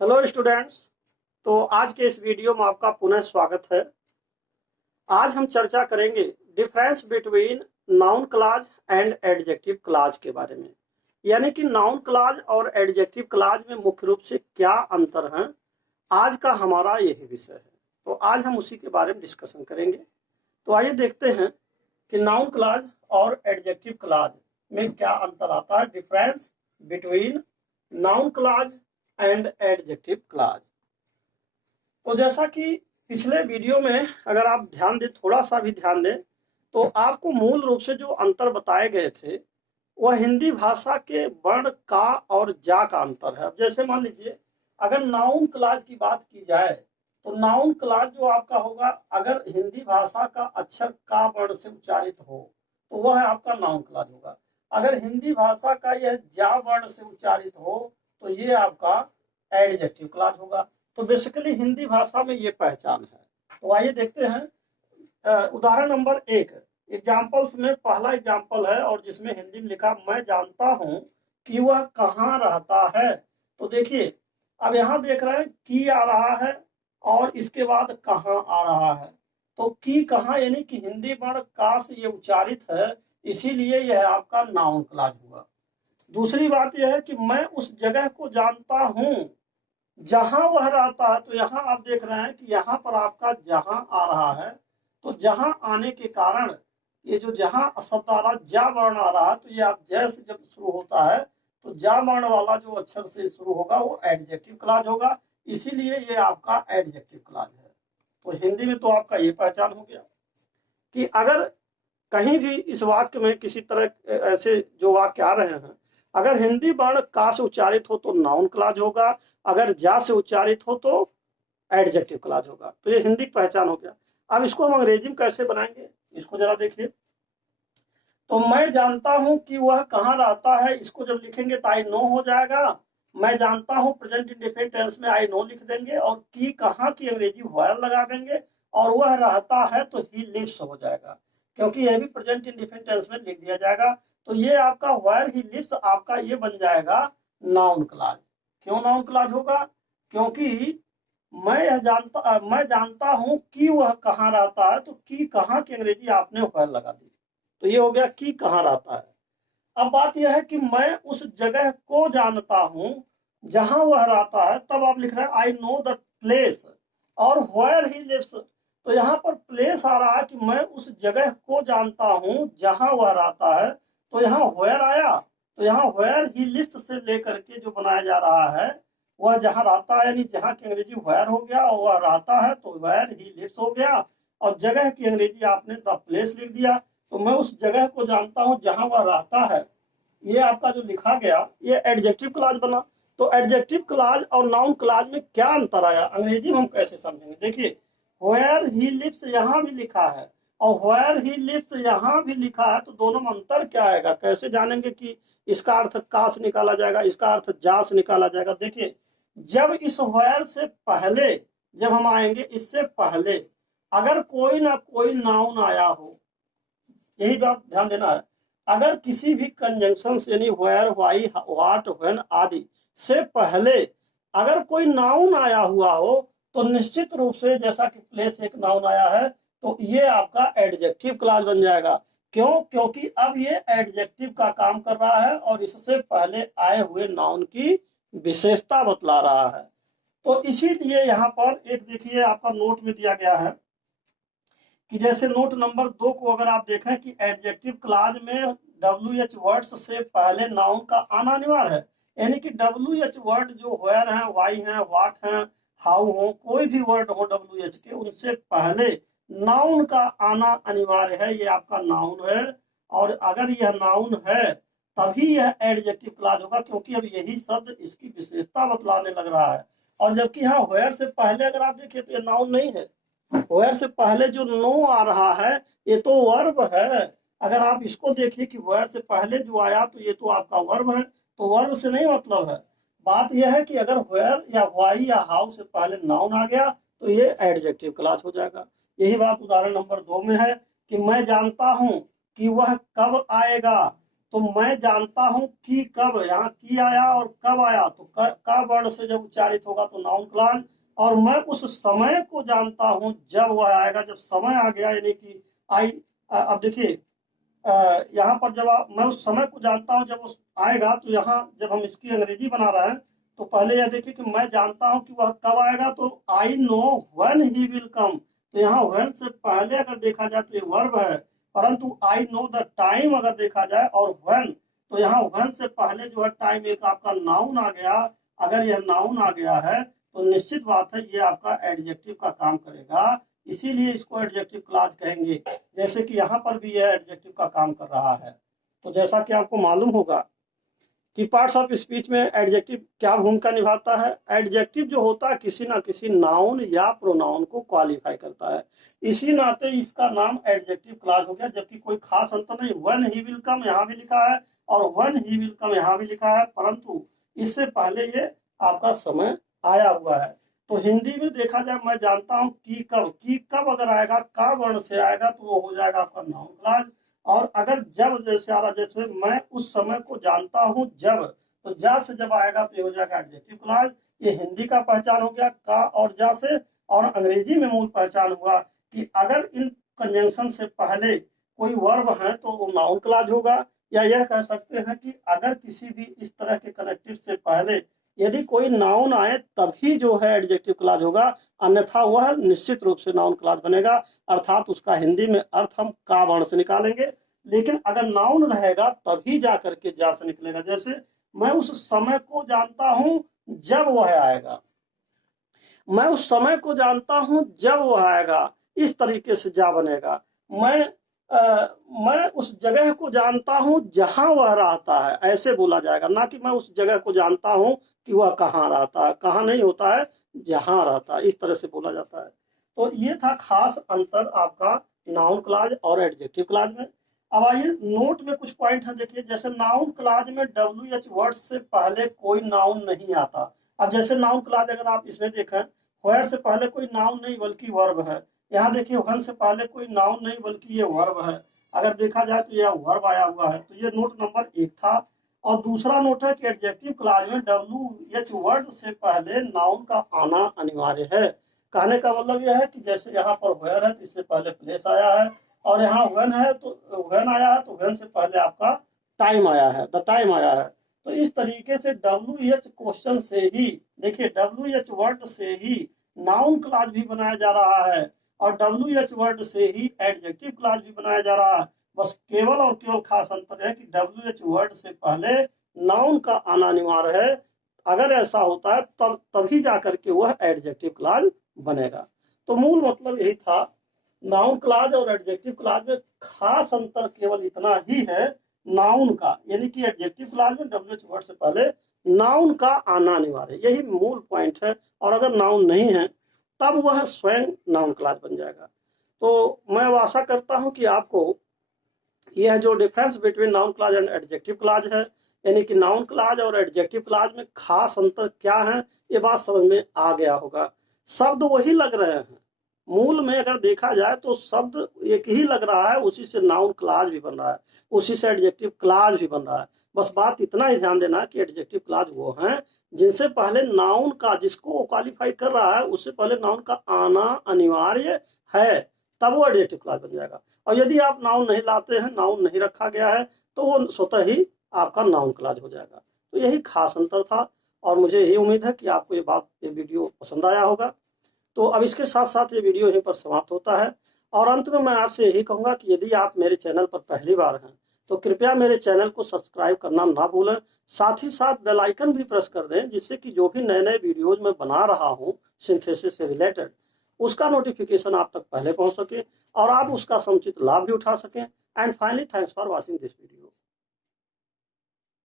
Hello students. तो आज के इस वीडियो में आपका पुनः स्वागत है। आज हम चर्चा करेंगे difference between noun clause and adjective clause के बारे में, यानी कि नाउन क्लॉज और एडजेक्टिव क्लॉज में मुख्य रूप से क्या अंतर है। आज का हमारा यही विषय है, तो आज हम उसी के बारे में डिस्कशन करेंगे। तो आइए देखते हैं कि नाउन क्लॉज और एडजेक्टिव क्लॉज में क्या अंतर आता है, difference between noun clause and adjective clause. तो जैसा कि पिछले वीडियो में अगर आप ध्यान दें, थोड़ा सा भी ध्यान दें, तो आपको मूल रूप से जो अंतर बताए गए थे वह हिंदी भाषा के वर्ण का और जा का अंतर है। अब जैसे मान लीजिए, अगर नाउन क्लॉज की बात की जाए तो नाउन क्लॉज जो आपका होगा, अगर हिंदी भाषा का अक्षर का वर्ण से उच्चारित हो तो वह आपका नाउन क्लॉज होगा। अगर हिंदी भाषा का यह जा वर्ण से उच्चारित हो तो ये आपका एडजेक्टिव क्लॉज होगा। तो बेसिकली हिंदी भाषा में ये पहचान है। तो आइए देखते हैं उदाहरण नंबर 1। एग्जाम्पल्स में पहला एग्जाम्पल है और जिसमें हिंदी में लिखा, मैं जानता हूं कि वह कहाँ रहता है। तो देखिए, अब यहाँ देख रहे हैं की आ रहा है और इसके बाद कहाँ आ रहा है। तो की कहाँ यानी कि हिंदी वर्ण का से ये उच्चारित है, इसीलिए यह आपका नाउन क्लॉज हुआ। दूसरी बात यह है कि मैं उस जगह को जानता हूं जहां वह रहता है। तो यहाँ आप देख रहे हैं कि यहाँ पर आपका जहां आ रहा है, तो जहां आने के कारण ये जो जहां शब्द आ रहा है, जा वर्ण आ रहा है, तो ये आप जैसे जब शुरू होता है तो जा वर्ण वाला जो अक्षर से शुरू होगा वो एडजेक्टिव क्लॉज होगा, इसीलिए ये आपका एडजेक्टिव क्लॉज है। तो हिंदी में तो आपका ये पहचान हो गया कि अगर कहीं भी इस वाक्य में किसी तरह ऐसे जो वाक्य आ रहे हैं, अगर हिंदी वर्ण का से उच्चारित हो तो नाउन क्लॉज होगा, अगर जा से उच्चारित हो तो एडजेक्टिव क्लॉज होगा। तो ये हिंदी की पहचान हो गया। अब इसको हम अंग्रेजी में कैसे बनाएंगे, इसको जरा देखिए। तो मैं जानता हूं कि वह कहाँ रहता है, इसको जब लिखेंगे तो आई नो हो जाएगा। मैं जानता हूं प्रेजेंट इंडेफिनिट टेंस में आई नो लिख देंगे और की कहाँ की अंग्रेजी व्हेयर लगा देंगे, और वह रहता है तो ही लिव्स हो जाएगा, क्योंकि यह भी प्रेजेंट इंडेफिनिट टेंस में लिख दिया जाएगा। तो ये आपका व्हेयर ही लिव्स आपका ये बन जाएगा नाउन क्लॉज। क्यों नाउन क्लॉज होगा? क्योंकि मैं जानता हूं कि वह कहाँ रहता है, तो की कहाँ की अंग्रेजी आपने व्हेयर लगा दी, तो ये हो गया कि कहाँ रहता है। अब बात यह है कि मैं उस जगह को जानता हूं जहां वह रहता है, तब आप लिख रहे हैं आई नो द प्लेस और व्हेयर ही लिव्स। तो यहाँ पर प्लेस आ रहा है कि मैं उस जगह को जानता हूं जहां वह रहता है, तो यहाँ व्हेयर आया, तो यहाँ व्हेयर ही लिव्स से लेकर के जो बनाया जा रहा है वह जहां रहता है, यानी जहां की अंग्रेजी व्हेयर हो गया और वह रहता है तो व्हेयर ही लिव्स हो गया, और जगह की अंग्रेजी आपने द प्लेस लिख दिया। तो मैं उस जगह को जानता हूं जहां वह रहता है, ये आपका जो लिखा गया ये एडजेक्टिव क्लॉज बना। तो एडजेक्टिव क्लॉज और नाउन क्लॉज में क्या अंतर आया, अंग्रेजी में हम कैसे समझेंगे? देखिए, व्हेयर ही लिव्स यहाँ भी लिखा है और व्हेयर ही लिव्स यहाँ भी लिखा है, तो दोनों में अंतर क्या आएगा, कैसे जानेंगे कि इसका अर्थ का से निकाला जाएगा, इसका अर्थ जा से निकाला जाएगा? देखिए, जब इस व्हेयर से पहले जब हम आएंगे, इससे पहले अगर कोई ना कोई नाउन आया हो, यही बात ध्यान देना है। अगर किसी भी कंजंक्शन यानी वेयर, व्हाई, व्हाट, व्हेन आदि से पहले अगर कोई नाउन आया हुआ हो तो निश्चित रूप से, जैसा कि प्लेस एक नाउन आया है, तो ये आपका एडजेक्टिव क्लॉज बन जाएगा। क्यों? क्योंकि अब ये एडजेक्टिव का काम कर रहा है और इससे पहले आए हुए नाउन की विशेषता बतला रहा है। तो इसीलिए यहाँ पर एक देखिए आपका नोट में दिया गया है कि जैसे नोट नंबर 2 को अगर आप देखें कि एडजेक्टिव क्लॉज में WH वर्ड्स से पहले नाउन का आना अनिवार्य है, यानी कि WH वर्ड जो वेयर है, वाई है, व्हाट है, हाउ हो, कोई भी वर्ड हो WH के, उनसे पहले नाउन का आना अनिवार्य है, ये आपका नाउन है। और अगर यह नाउन है तभी यह एडजेक्टिव क्लॉज होगा, क्योंकि अब यही शब्द इसकी विशेषता बतलाने लग रहा है। और जबकि यहाँ वेयर से पहले अगर आप देखिए तो यह नाउन नहीं है, वेयर से पहले जो नो आ रहा है ये तो वर्ब है। अगर आप इसको देखिए कि वेयर से पहले जो आया तो ये तो आपका वर्ब है, तो वर्ब से नहीं मतलब है। बात यह है कि अगर वेयर या व्हाई या हाउ से पहले नाउन आ गया तो ये एडजेक्टिव क्लॉज हो जाएगा। यही बात उदाहरण नंबर 2 में है कि मैं जानता हूं कि वह कब आएगा, तो मैं जानता हूं कि कब, यहाँ की आया और कब आया, तो क वर्ण से जब उच्चारित होगा तो नाउन क्लॉज। और मैं उस समय को जानता हूं जब वह आएगा, जब समय आ गया, यानी कि आई। अब देखिए यहाँ पर जब मैं उस समय को जानता हूं जब उस आएगा, तो यहाँ जब हम इसकी अंग्रेजी बना रहे हैं तो पहले यह देखिए कि मैं जानता हूं कि वह कब आएगा, तो I know when he will come. तो यहाँ व्हेन से पहले अगर देखा जाए तो ये वर्ब है, परंतु आई नो द टाइम अगर देखा जाए और व्हेन, तो यहाँ व्हेन से पहले जो है टाइम एक आपका नाउन आ गया। अगर यह नाउन आ गया है तो निश्चित बात है ये आपका एडजेक्टिव का काम करेगा, इसीलिए इसको एडजेक्टिव क्लॉज कहेंगे। जैसे कि यहाँ पर भी यह एडजेक्टिव का काम कर रहा है। तो जैसा कि आपको मालूम होगा कि पार्ट्स ऑफ स्पीच में एडजेक्टिव क्या भूमिका निभाता है। एडजेक्टिव जो होता है किसी ना किसी नाउन या प्रोनाउन को क्वालिफाई करता है, इसी नाते इसका नाम एडजेक्टिव क्लॉज हो गया। जबकि कोई खास अंतर नहीं, व्हेन ही विल कम यहाँ भी लिखा है और व्हेन ही विल कम यहाँ भी लिखा है, परंतु इससे पहले ये आपका समय आया हुआ है। तो हिंदी में देखा जाए मैं जानता हूँ कि कब अगर आएगा, का वर्ण से आएगा तो वो हो जाएगा आपका नाउन क्लॉज। और अगर जब जैसे आ रहा, जैसे मैं उस समय को जानता हूं जब, तो जा से जब आएगा तो ये हो जाएगा एडजेक्टिव क्लॉज। ये हिंदी का पहचान हो गया का और जा से। और अंग्रेजी में मूल पहचान हुआ कि अगर इन कंजंक्शन से पहले कोई वर्ब है तो वो नाउन क्लॉज होगा। या यह कह सकते हैं कि अगर किसी भी इस तरह के कनेक्टिव से पहले यदि कोई नाउन आए तभी जो है एडजेक्टिव क्लॉज होगा, अन्यथा वह निश्चित रूप से नाउन क्लॉज बनेगा। अर्थात उसका हिंदी में अर्थ हम का वर्ण से निकालेंगे, लेकिन अगर नाउन रहेगा तभी जा करके जा से निकलेगा। जैसे मैं उस समय को जानता हूं जब वह आएगा, मैं उस समय को जानता हूं जब वह आएगा, इस तरीके से जा बनेगा। मैं मैं उस जगह को जानता हूं जहां वह रहता है, ऐसे बोला जाएगा। ना कि मैं उस जगह को जानता हूं कि वह कहाँ रहता है, कहाँ नहीं होता है, जहां रहता है, इस तरह से बोला जाता है। तो ये था खास अंतर आपका नाउन क्लॉज और एडजेक्टिव क्लॉज में। अब आइए नोट में कुछ पॉइंट है, देखिए। जैसे नाउन क्लॉज में WH वर्ड से पहले कोई नाउन नहीं आता। अब जैसे नाउन क्लॉज अगर आप इसमें देखें, व्हेयर से पहले कोई नाउन नहीं बल्कि वर्ब है। यहाँ देखिए व्हेन से पहले कोई नाउन नहीं बल्कि ये वर्ब है। अगर देखा जाए तो यह वर्ब आया हुआ है। तो ये नोट नंबर 1 था। और दूसरा नोट है कि एडजेक्टिव क्लॉज में WH वर्ड से पहले नाउन का आना अनिवार्य है। कहने का मतलब यह है कि जैसे यहाँ पर व्हेयर है तो इससे पहले प्लेस आया है, और यहाँ व्हेन है तो व्हेन आया है तो व्हेन से पहले आपका टाइम आया है, द टाइम आया है। तो इस तरीके से WH क्वेश्चन से ही, देखिए WH वर्ड से ही नाउन क्लॉज भी बनाया जा रहा है और WH वर्ड से ही एडजेक्टिव क्लॉज भी बनाया जा रहा है। बस केवल और केवल खास अंतर है कि WH वर्ड से पहले नाउन का आना अनिवार्य है। अगर ऐसा होता है तब तभी जाकर के वह एडजेक्टिव क्लॉज बनेगा। तो मूल मतलब यही था। नाउन क्लॉज और एडजेक्टिव क्लॉज में खास अंतर केवल इतना ही है, नाउन का, यानी कि एडजेक्टिव क्लॉज में WH वर्ड से पहले नाउन का आना अनिवार्य, यही मूल पॉइंट है। और अगर नाउन नहीं है तब वह स्वयं नाउन क्लॉज बन जाएगा। तो मैं आशा करता हूं कि आपको यह जो difference between noun clause and adjective clause है, यानी कि नाउन क्लॉज और एडजेक्टिव क्लॉज में खास अंतर क्या है, ये बात समझ में आ गया होगा। शब्द वही लग रहे हैं, मूल में अगर देखा जाए तो शब्द एक ही लग रहा है, उसी से नाउन क्लॉज भी बन रहा है, उसी से एडजेक्टिव क्लॉज भी बन रहा है। बस बात इतना ही ध्यान देना कि एडजेक्टिव क्लॉज वो हैं जिनसे पहले नाउन का, जिसको वो क्वालिफाई कर रहा है उससे पहले नाउन का आना अनिवार्य है, तब वो एडजेक्टिव क्लॉज बन जाएगा। और यदि आप नाउन नहीं लाते हैं, नाउन नहीं रखा गया है, तो वो स्वतः ही आपका नाउन क्लॉज हो जाएगा। तो यही खास अंतर था और मुझे यही उम्मीद है कि आपको ये वीडियो पसंद आया होगा। तो अब इसके साथ साथ ये वीडियो यहीं पर समाप्त होता है। और अंत में मैं आपसे यही कहूंगा कि यदि आप मेरे चैनल पर पहली बार हैं तो कृपया मेरे चैनल को सब्सक्राइब करना ना भूलें। साथ ही साथ बेल आइकन भी प्रेस कर दें, जिससे कि जो भी नए नए वीडियोज मैं बना रहा हूं सिंथेसिस से रिलेटेड, उसका नोटिफिकेशन आप तक पहले पहुंच सके और आप उसका समुचित लाभ भी उठा सकें। And finally thanks for watching this video.